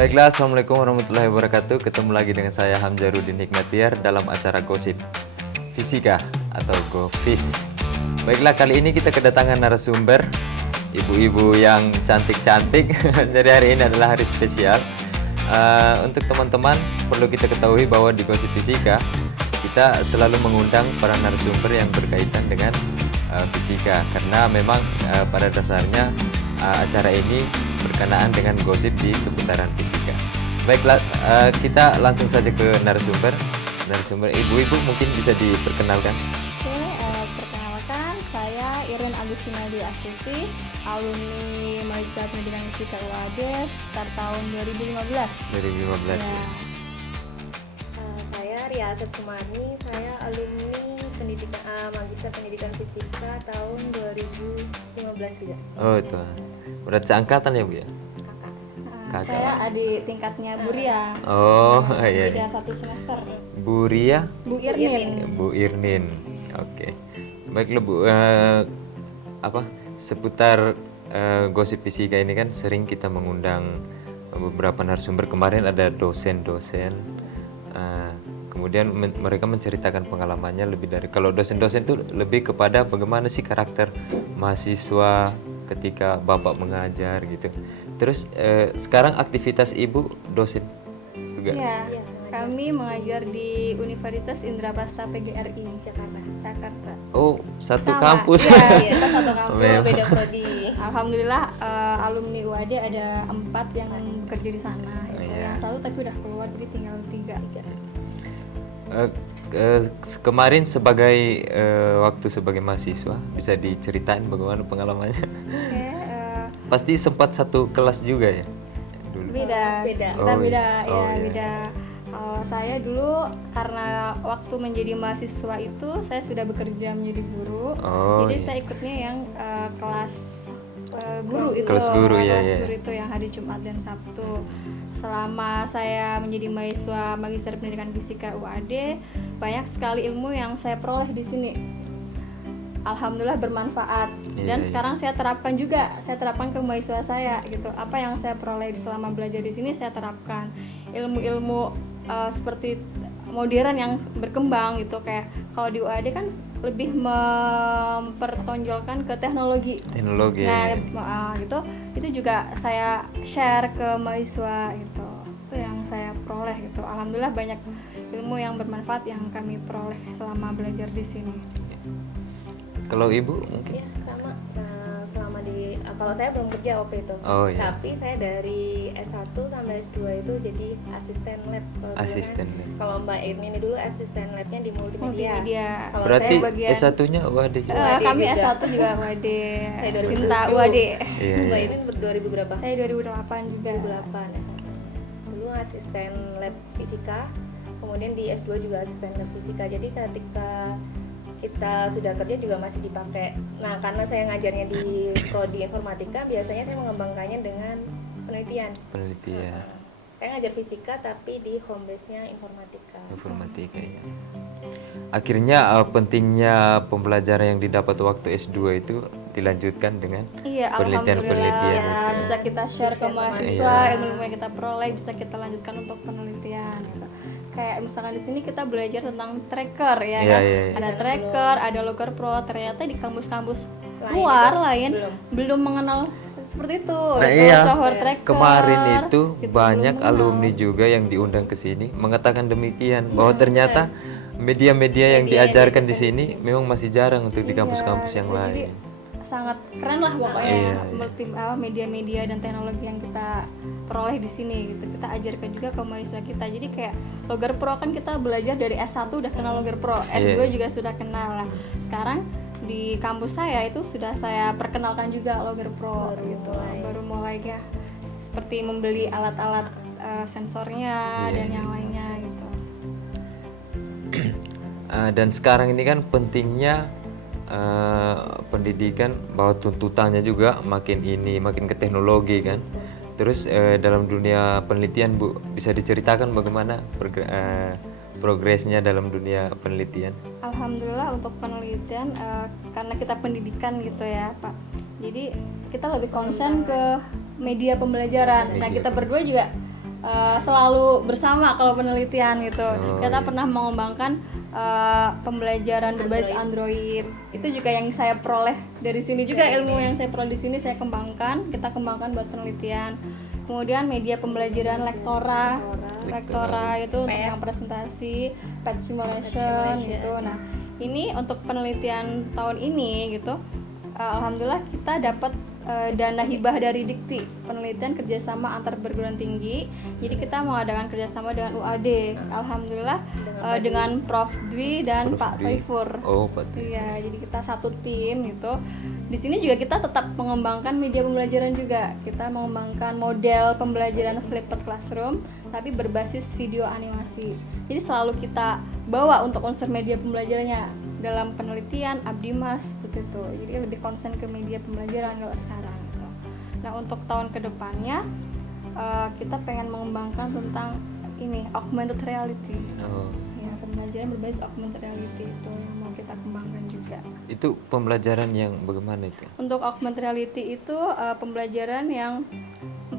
Baiklah, Assalamualaikum warahmatullahi wabarakatuh. Ketemu lagi dengan saya Hamzaruddin Hikmatiar dalam acara Gosip Fisika atau GoFis. Baiklah, kali ini kita kedatangan narasumber ibu-ibu yang cantik-cantik. Jadi hari ini adalah hari spesial. Untuk teman-teman perlu kita ketahui bahwa di Gosip Fisika kita selalu mengundang para narasumber yang berkaitan dengan fisika, karena memang pada dasarnya acara ini berkenaan dengan gosip di seputaran fisika. Baiklah, kita langsung saja ke narasumber. Ibu-ibu mungkin bisa diperkenalkan. Oke, perkenalkan saya Irin Agustina Dwi Astuti, alumni Mahasiswa Pendidikan Fisika UAD sekitar tahun 2015. 2015. Ya. Saya Ria Asep Sumarni, saya alumni Magister Pendidikan Fisika tahun 2015 juga. Oh itu, berarti seangkatan ya Bu ya? Kakak. Saya adik tingkatnya Bu Ria. Oh iya. Beda satu semester. Bu Ria, Bu Irnin. Bu Irnin. Oke. Baiklah Bu, seputar gosip fisika ini kan sering kita mengundang beberapa narasumber. Kemarin ada dosen-dosen. Kemudian mereka menceritakan pengalamannya lebih dari, kalau dosen-dosen itu lebih kepada bagaimana sih karakter mahasiswa ketika Bapak mengajar gitu. Terus sekarang aktivitas Ibu dosen juga? Iya, kami mengajar di Universitas Indraprasta PGRI Jakarta. Oh, satu Sama. kampus. Iya, kita satu kampus. Memang. Beda prodi. Alhamdulillah alumni UAD ada 4 yang bekerja di sana. Iya. Yang 1 tapi udah keluar, jadi tinggal 3. Kemarin sebagai waktu sebagai mahasiswa bisa diceritain bagaimana pengalamannya? Oke, Pasti sempat satu kelas juga ya dulu. beda. Beda. Kita Oh, beda, iya. Oh, ya iya. beda. Saya dulu karena waktu menjadi mahasiswa itu saya sudah bekerja menjadi guru. Oh, Jadi iya. saya ikutnya yang kelas guru itu. Kelas guru, ya, kelas ya. guru itu yang hari Jumat dan Sabtu. Selama saya menjadi mahasiswa Magister Pendidikan Fisika UAD, banyak sekali ilmu yang saya peroleh di sini. Alhamdulillah bermanfaat. Dan Iya. sekarang saya terapkan ke mahasiswa saya gitu. Apa yang saya peroleh selama belajar di sini saya terapkan. Ilmu-ilmu seperti modern yang berkembang gitu, kayak kalau di UAD kan lebih mempertonjolkan ke teknologi. Teknologi. Nah, itu juga saya share ke mahasiswa gitu. Itu yang saya peroleh gitu. Alhamdulillah banyak ilmu yang bermanfaat yang kami peroleh selama belajar di sini. Kalau Ibu mungkin? Iya, sama. Selama kalau saya belum kerja waktu itu. Oh, iya. Tapi saya dari S1 sampai S2 itu jadi asisten lab. Kalau dulu Asisten kan, lab. Kalau Mbak Irni ini dulu asisten labnya di multimedia. Multimedia. Kalau Berarti saya bagian- S1-nya UAD juga? UAD Kami juga. S1 juga UAD. Saya 2007. Cinta UAD. Iya, Mbak iya. Irni 2000 berapa? Saya 2008 juga. 2008 ya. Dulu asisten lab fisika, kemudian di S2 juga asisten lab fisika. Jadi ketika kita sudah kerja juga masih dipakai. Nah, karena saya ngajarnya di prodi informatika, biasanya saya mengembangkannya dengan penelitian. Penelitian Saya ngajar fisika tapi di home base-nya informatika. informatika ya. Akhirnya pentingnya pembelajaran yang didapat waktu S2 itu dilanjutkan dengan Iya, penelitian-penelitian alhamdulillah itu. bisa kita share ke Share ke mahasiswa, Iya. ilmu-ilmu yang kita peroleh bisa kita lanjutkan untuk penelitian gitu. Kayak misalkan di sini kita belajar tentang tracker ya Iya, kan. iya, iya. Ada tracker, ada logger pro. Ternyata di kampus-kampus Lain luar itu lain belum. mengenal seperti itu. Nah, gitu, iya. software tracker. Kemarin itu gitu, banyak belum mengenal. alumni juga yang diundang ke sini mengatakan demikian, bahwa ternyata media-media yang Media yang diajarkan di diajarkan sini memang masih jarang untuk di Iya, kampus-kampus yang gitu. lain. Jadi sangat keren lah pokoknya Iya, media-media dan teknologi yang kita peroleh di sini gitu. Kita ajarkan juga ke mahasiswa kita. Jadi kayak Logger Pro kan kita belajar dari S1 udah kenal Logger Pro, S2 Iya. juga sudah kenal lah. Sekarang di kampus saya itu sudah saya perkenalkan juga Logger Pro gitu. Baru mulai ya seperti membeli alat-alat sensornya Iya. dan yang lainnya gitu. Dan sekarang ini kan pentingnya pendidikan, bahwa tuntutannya juga makin ke teknologi kan. Terus dalam dunia penelitian Bu, bisa diceritakan bagaimana progresnya dalam dunia penelitian? Alhamdulillah untuk penelitian karena kita pendidikan gitu ya Pak. Jadi kita lebih konsen ke media pembelajaran. Nah Media. kita berdua juga selalu bersama kalau penelitian gitu. Oh, Kita iya. pernah mengembangkan pembelajaran berbasis Android. Itu juga yang saya peroleh dari sini juga, ilmu yang saya peroleh di sini saya kembangkan, kita kembangkan buat penelitian. Kemudian media pembelajaran Lektora itu untuk yang presentasi, pet simulation gitu. Nah, ini untuk penelitian tahun ini gitu. Alhamdulillah kita dapat dana hibah dari Dikti, penelitian kerjasama antar perguruan tinggi. Jadi kita mengadakan kerjasama dengan UAD. Alhamdulillah dengan Prof Dwi dan Prof. Pak Dwi. Toifur. Oh, Pak Toifur. Iya, jadi kita satu tim gitu. Di sini juga kita tetap mengembangkan media pembelajaran juga. Kita mengembangkan model pembelajaran flipped classroom tapi berbasis video animasi. Jadi selalu kita bawa untuk unsur media pembelajarannya dalam penelitian Abdimas seperti itu. Jadi lebih konsen ke media pembelajaran kalau sekarang gitu. Nah, untuk tahun kedepannya kita pengen mengembangkan tentang ini augmented reality. Oh. Ya, pembelajaran berbasis augmented reality itu yang mau kita kembangkan juga. Itu pembelajaran yang bagaimana itu? Untuk augmented reality itu pembelajaran yang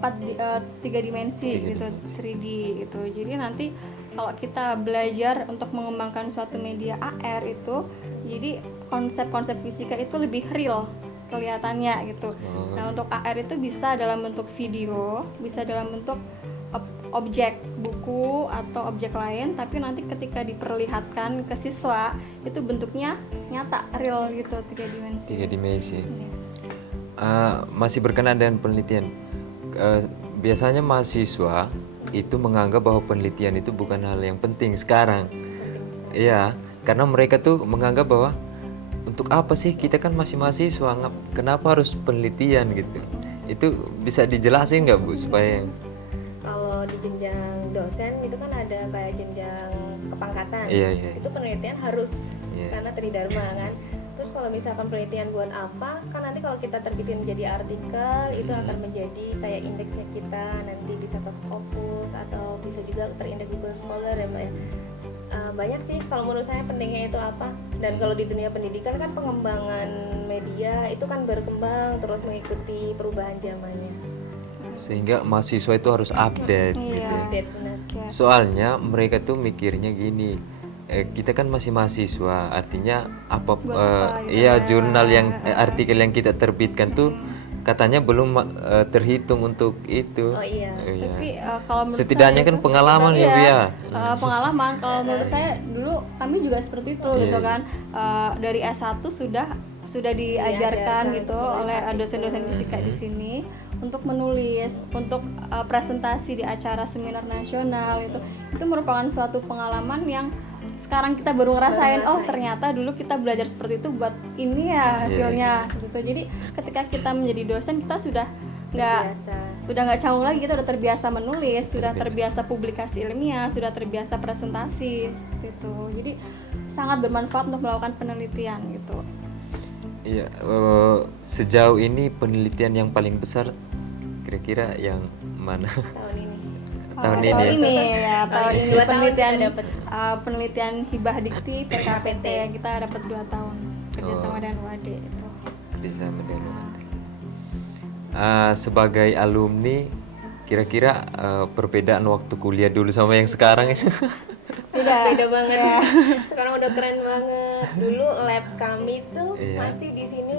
3 dimensi gitu, 3D gitu. Jadi nanti kalau kita belajar untuk mengembangkan suatu media AR itu, jadi konsep-konsep fisika itu lebih real kelihatannya gitu. Nah, untuk AR itu bisa dalam bentuk video, bisa dalam bentuk objek buku atau objek lain, tapi nanti ketika diperlihatkan ke siswa itu bentuknya nyata, real gitu, 3 dimensi. 3 dimensi. Iya. Masih berkenaan dengan penelitian. Biasanya mahasiswa itu menganggap bahwa penelitian itu bukan hal yang penting sekarang. Iya, karena mereka tuh menganggap bahwa untuk apa sih kita kan masih mahasiswa, kenapa harus penelitian gitu. Itu bisa dijelasin nggak Bu supaya Kalau di jenjang dosen itu kan ada kayak jenjang kepangkatan. Iya. Itu penelitian harus Iya. karena tridharma kan. Terus kalau misalkan penelitian buat apa? Kan nanti kalau kita terbitin jadi artikel itu akan menjadi kayak indeksnya kita, nanti bisa ke Scopus atau bisa juga terindeks Google Scholar ya Mbak ya. Banyak sih kalau menurut saya pentingnya itu apa. Dan kalau di dunia pendidikan kan pengembangan media itu kan berkembang terus mengikuti perubahan zamannya. sehingga mahasiswa itu harus update Iya. gitu ya. Update benar. Soalnya mereka tuh mikirnya gini, kita kan masih mahasiswa, artinya apa? Buat apa gitu Iya, ya. jurnal yang artikel yang kita terbitkan tuh katanya belum terhitung untuk itu. Oh iya. Tapi kalau menurut Setidaknya saya kan itu- pengalaman ya, Bu ya. Pengalaman kalau menurut saya dulu kami juga seperti itu gitu Iya. kan. Dari S1 sudah diajarkan gitu oleh dosen-dosen fisika di sini untuk menulis, untuk presentasi di acara seminar nasional itu merupakan suatu pengalaman yang sekarang kita baru ngerasain, oh ternyata dulu kita belajar seperti itu buat ini ya hasilnya gitu. Jadi ketika kita menjadi dosen kita sudah nggak canggung lagi, kita udah terbiasa menulis, sudah terbiasa publikasi ilmiah, sudah terbiasa presentasi gitu. Jadi sangat bermanfaat untuk melakukan penelitian gitu. Iya, sejauh ini penelitian yang paling besar kira-kira yang mana? Tahun ini. Tahun ini Tahun ya? ini ya, tahun ini 2 tahun penelitian kita dapat. penelitian hibah dikti PKPT kita dapat 2 tahun kerjasama dengan UAD itu. Kerjasama dengan UAD. Sebagai alumni, kira-kira perbedaan waktu kuliah dulu sama yang sekarang Beda banget. Sekarang udah keren banget. Dulu lab kami tuh Iya. masih di sini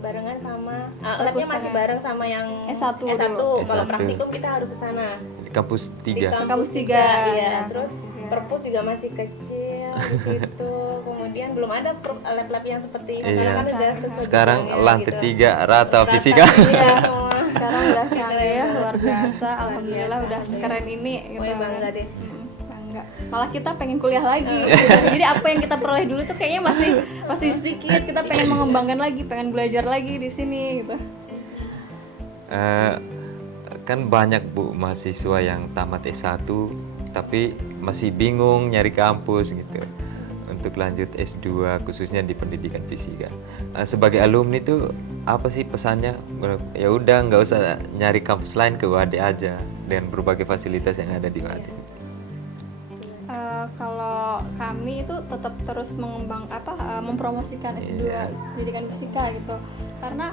barengan sama labnya masih bareng sama yang S1 S1. dulu. Kalau S1. praktikum kita harus ke sana. di kampus Di 3. Kampus 3, Iya. ya, Terus kampus 3. perpus juga masih kecil di situ. Kemudian belum ada lab-lab yang seperti Iya. sekarang kan udah sesuai Sekarang bidangnya lantai gitu. 3 rata fisika. Iya, semua. Sekarang udah canggih luar biasa, alhamdulillah udah sekeren ini gitu. Pokoknya bangga deh. Bangga. Malah kita pengen kuliah lagi. Jadi apa yang kita peroleh dulu tuh kayaknya masih sedikit. Kita pengen mengembangkan lagi, pengen belajar lagi di sini gitu. Kan banyak Bu mahasiswa yang tamat S1 tapi masih bingung nyari kampus gitu untuk lanjut S2 khususnya di pendidikan fisika. Sebagai alumni tuh apa sih pesannya? Ya udah nggak usah nyari kampus lain, ke UAD aja dengan berbagai fasilitas yang ada di UAD. Kalau kami itu tetap terus mempromosikan S2 Iya. pendidikan fisika gitu. Karena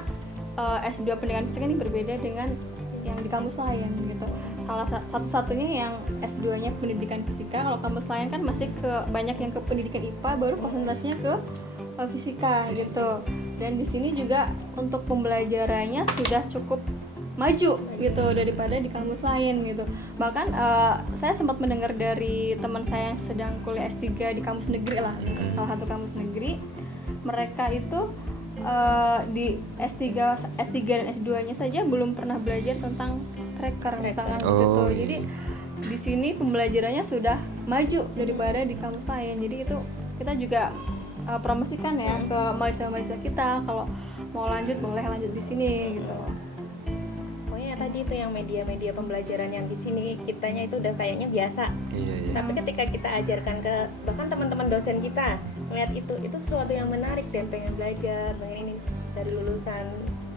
S2 pendidikan fisika ini berbeda dengan yang di kampus lain gitu. satu-satunya yang S2-nya pendidikan fisika. Kalau kampus lain kan masih banyak yang ke pendidikan IPA, baru konsentrasinya ke fisika gitu. Dan di sini juga untuk pembelajarannya sudah cukup maju gitu daripada di kampus lain gitu. Bahkan saya sempat mendengar dari teman saya yang sedang kuliah S3 di kampus negeri lah, salah satu kampus negeri, mereka itu di S3 dan S2-nya saja belum pernah belajar tentang tracker misalkan gitu. Jadi di sini pembelajarannya sudah maju daripada di kampus lain. Jadi itu kita juga promosikan ya ke mahasiswa-mahasiswa kita, kalau mau lanjut boleh lanjut di sini gitu. Pokoknya tadi itu yang media-media pembelajaran yang di sini kitanya itu udah kayaknya biasa. Iya. Tapi ketika kita ajarkan ke bahkan teman-teman dosen kita, melihat itu sesuatu yang menarik dan pengen belajar. Pengen ini dari lulusan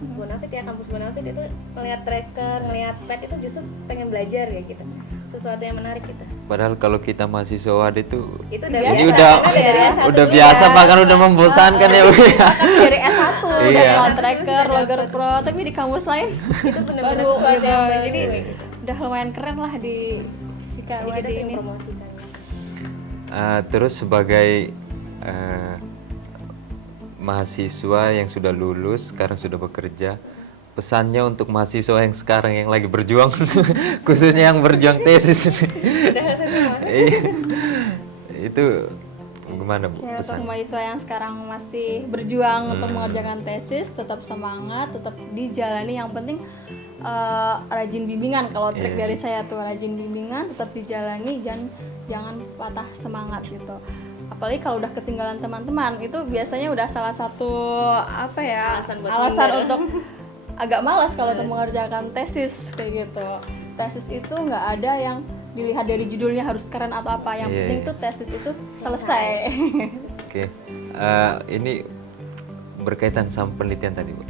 Bonafit ya, kampus Bonafit itu melihat tracker, melihat pet itu justru pengen belajar ya gitu. Sesuatu yang menarik gitu. Padahal kalau kita mahasiswa WAD itu Itu udah ini biasa, udah karena dari S1 udah dulu biasa, ya. bahkan udah membosankan ya Bu. Dari S1 udah Iya. kenal tracker, logger pro, tapi di kampus lain Itu benar-benar baru sesuatu gitu. yang baru, Jadi gitu. udah lumayan keren lah di fisika Jadi kita WAD sering ini. promosikan. Terus sebagai mahasiswa yang sudah lulus, sekarang sudah bekerja, pesannya untuk mahasiswa yang sekarang yang lagi berjuang, khususnya yang berjuang tesis, Iya. Itu gimana Bu Ya, untuk pesan? mahasiswa yang sekarang masih berjuang untuk mengerjakan tesis, tetap semangat, tetap dijalani. Yang penting rajin bimbingan. Kalau trik Iya. dari saya tuh rajin bimbingan, tetap dijalani, jangan patah semangat gitu. Apalagi kalau udah ketinggalan teman-teman, itu biasanya udah salah satu Alasan buat alasan minder. untuk agak malas kalau untuk mengerjakan tesis kayak gitu. Tesis itu nggak ada yang dilihat dari judulnya harus keren atau apa, yang Iya, penting iya. tuh tesis itu selesai. Oke, ini berkaitan sama penelitian tadi Bu.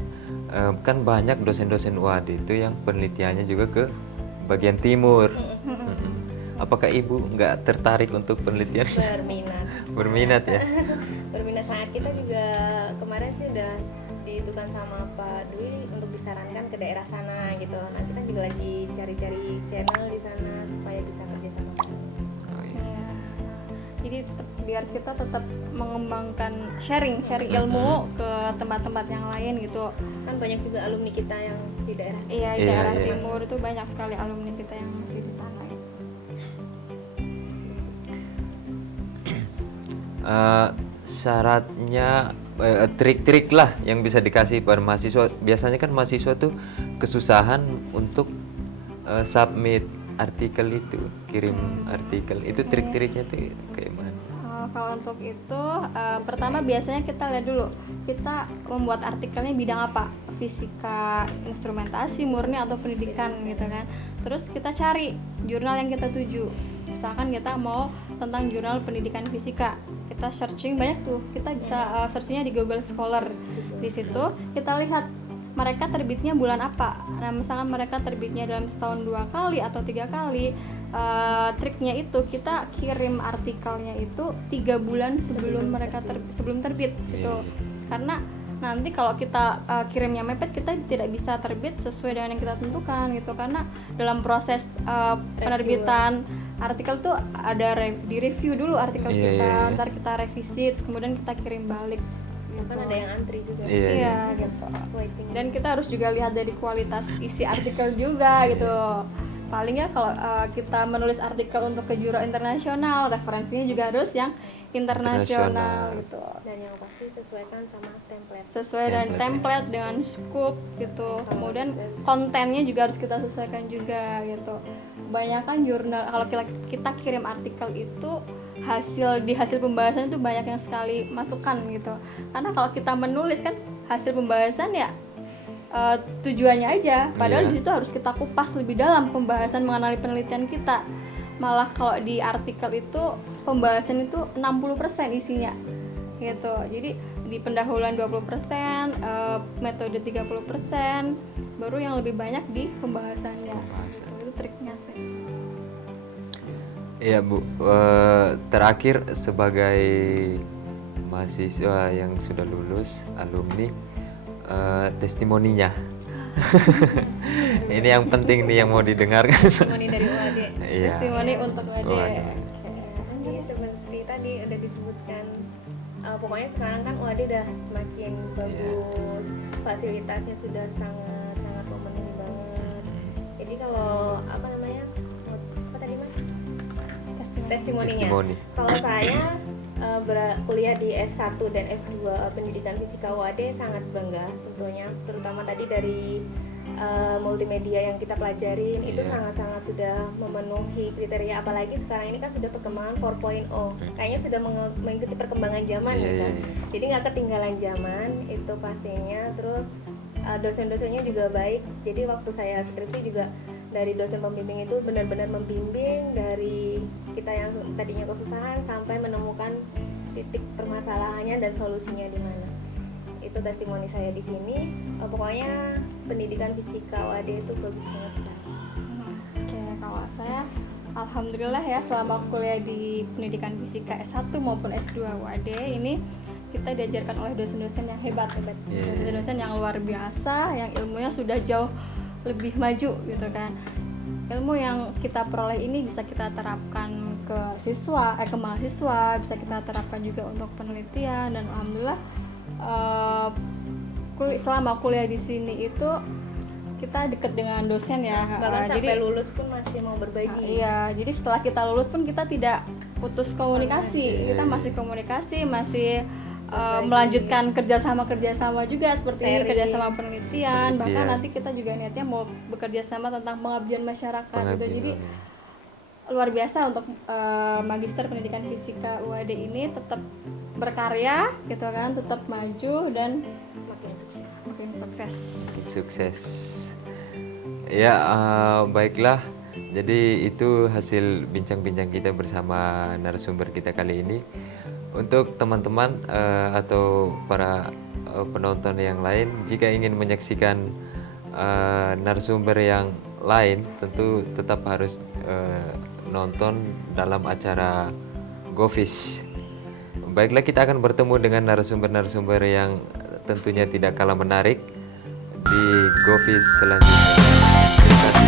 Kan banyak dosen-dosen UAD itu yang penelitiannya juga ke bagian timur. Mm-mm. Apakah Ibu nggak tertarik untuk penelitian? Berminat. Berminat ya? Berminat sangat. Kita juga kemarin sih udah diitukan sama Pak Dwi untuk disarankan ke daerah sana gitu. Nah kita juga lagi cari-cari channel di sana supaya bisa kerjasama. Oh, iya. Ya. Jadi biar kita tetap mengembangkan sharing ilmu ke tempat-tempat yang lain gitu. Kan banyak juga alumni kita yang di daerah. Iya, di Iya, daerah iya. timur itu banyak sekali alumni kita yang masih di sana. Syaratnya trik-trik lah yang bisa dikasih pada mahasiswa. Biasanya kan mahasiswa tuh kesusahan untuk submit artikel itu, kirim artikel. Itu trik-triknya tuh kayak mana? Kalau untuk itu pertama biasanya kita lihat dulu kita membuat artikelnya bidang apa, fisika, instrumentasi, murni atau pendidikan gitu kan. Terus kita cari jurnal yang kita tuju. Misalkan kita mau tentang jurnal pendidikan fisika, kita searching banyak tuh. Kita bisa searchingnya di Google Scholar. Di situ kita lihat mereka terbitnya bulan apa. Nah, misalkan mereka terbitnya dalam setahun 2 kali atau 3 kali, triknya itu kita kirim artikelnya itu 3 bulan sebelum mereka sebelum terbit gitu. Karena nanti kalau kita kirimnya mepet, kita tidak bisa terbit sesuai dengan yang kita tentukan gitu. Karena dalam proses penerbitan artikel tuh ada di-review dulu artikel kita, ntar kita revisi, terus kemudian kita kirim balik. Kan ada yang antri juga. Iya gitu. Waiting. Dan kita harus juga lihat dari kualitas isi artikel juga gitu. Palingnya kalau kita menulis artikel untuk kejuruan internasional, referensinya juga harus yang internasional gitu. Dan yang pasti sesuaikan sama template. Sesuai dengan template, dengan scoop gitu. Kemudian kontennya juga harus kita sesuaikan juga gitu. Kebanyakan jurnal kalau kita kirim artikel itu hasil pembahasan itu banyak yang sekali masukan gitu. Karena kalau kita menulis kan hasil pembahasan ya tujuannya aja, padahal di situ harus kita kupas lebih dalam pembahasan mengenai penelitian kita. Malah kalau di artikel itu pembahasan itu 60% isinya gitu. Jadi di pendahuluan 20%, metode 30%, baru yang lebih banyak di pembahasannya. Gitu. Itu triknya sih. Iya Bu, terakhir sebagai mahasiswa yang sudah lulus, alumni, testimoninya Ini yang penting nih yang mau didengarkan. Testimoni dari UAD. Iya. Testimoni untuk UAD. UAD. Jadi seperti tadi udah disebutkan, pokoknya sekarang kan UAD udah semakin bagus, fasilitasnya sudah sangat sangat memenuhi banget. Jadi kalau apa namanya, apa tadi mas? Testimoninya. Testimoni. Kalau saya kuliah di S1 dan S2 pendidikan fisika UAD sangat bangga tentunya, terutama tadi dari multimedia yang kita pelajarin itu Iya. sangat-sangat sudah memenuhi kriteria, apalagi sekarang ini kan sudah perkembangan 4.0, kayaknya sudah mengikuti perkembangan zaman Iya, ya kan. iya, iya. Jadi nggak ketinggalan zaman itu pastinya. Terus dosen-dosennya juga baik, jadi waktu saya skripsi juga dari dosen pembimbing itu benar-benar membimbing dari kita yang tadinya kesusahan sampai menemukan titik permasalahannya dan solusinya di mana. Itu testimoni saya di sini. Pokoknya pendidikan fisika UAD itu bagus banget sekali. Oke, kalau saya alhamdulillah ya selama kuliah di pendidikan fisika S1 maupun S2 UAD ini kita diajarkan oleh dosen-dosen yang hebat. Iya. Dosen-dosen yang luar biasa, yang ilmunya sudah jauh lebih maju gitu kan. Ilmu yang kita peroleh ini bisa kita terapkan ke ke mahasiswa, bisa kita terapkan juga untuk penelitian, dan alhamdulillah selama kuliah di sini itu kita dekat dengan dosen ya. Bahkan sampai Jadi lulus pun masih mau berbagi. iya, jadi setelah kita lulus pun kita tidak putus komunikasi, kita masih komunikasi, masih melanjutkan kerjasama juga seperti ini, Sharing. kerjasama penelitian, bahkan Penelitian. nanti kita juga niatnya mau bekerja sama tentang pengabdian masyarakat gitu. Pengabdian. Jadi luar biasa untuk Magister Pendidikan Fisika UAD ini tetap berkarya gitu kan, tetap maju dan Makin sukses. makin sukses. Sukses. Ya, baiklah. Jadi itu hasil bincang-bincang kita bersama narasumber kita kali ini. Untuk teman-teman atau para penonton yang lain, jika ingin menyaksikan narasumber yang lain, tentu tetap harus nonton dalam acara GoFish. Baiklah, kita akan bertemu dengan narasumber-narasumber yang tentunya tidak kalah menarik di GoFish selanjutnya. Terima kasih.